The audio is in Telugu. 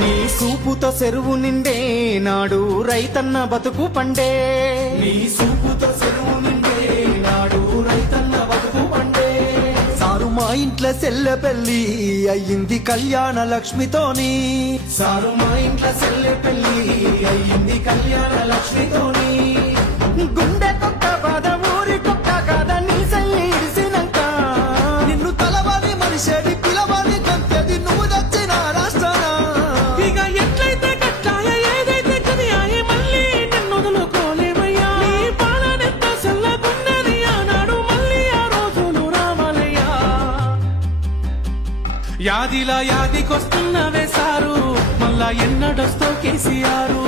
నీ సూపుతో చెరువు నిండే నాడు రైతన్న బతుకు పండే. నీ సూపుతో చెరువు నిండే నాడు రైతన్న బతుకు పండే. సారు మా ఇంట్లో సెల్లె పెళ్లి అయ్యింది కళ్యాణ లక్ష్మితోని. సారు మా ఇంట్లో సెల్లె పెళ్లి అయ్యింది కళ్యాణ లక్ష్మితోని. గుండె కొక్క బాధ ఊరి కొక్క కాద నీ సెల్లి ఇడిసినాక నిన్ను తలవాని మనిషేది పిలవాని గంతది నువ్వు దచ్చిన రాష్ట్రాన. ఇక ఎట్లయితే కట్టాయ ఏదైతే కనియాయ మళ్ళీ నిన్ను వదులుకోలేమయ్యా. నీ పాలనెంత చల్లగున్నది ఆనాడు మళ్ళీ ఆ రోజులు రావాలయ్యా. యాదిలా యాదికొస్తున్నవే సారు మళ్ళా ఎన్నడొస్తో కేసీఆర్.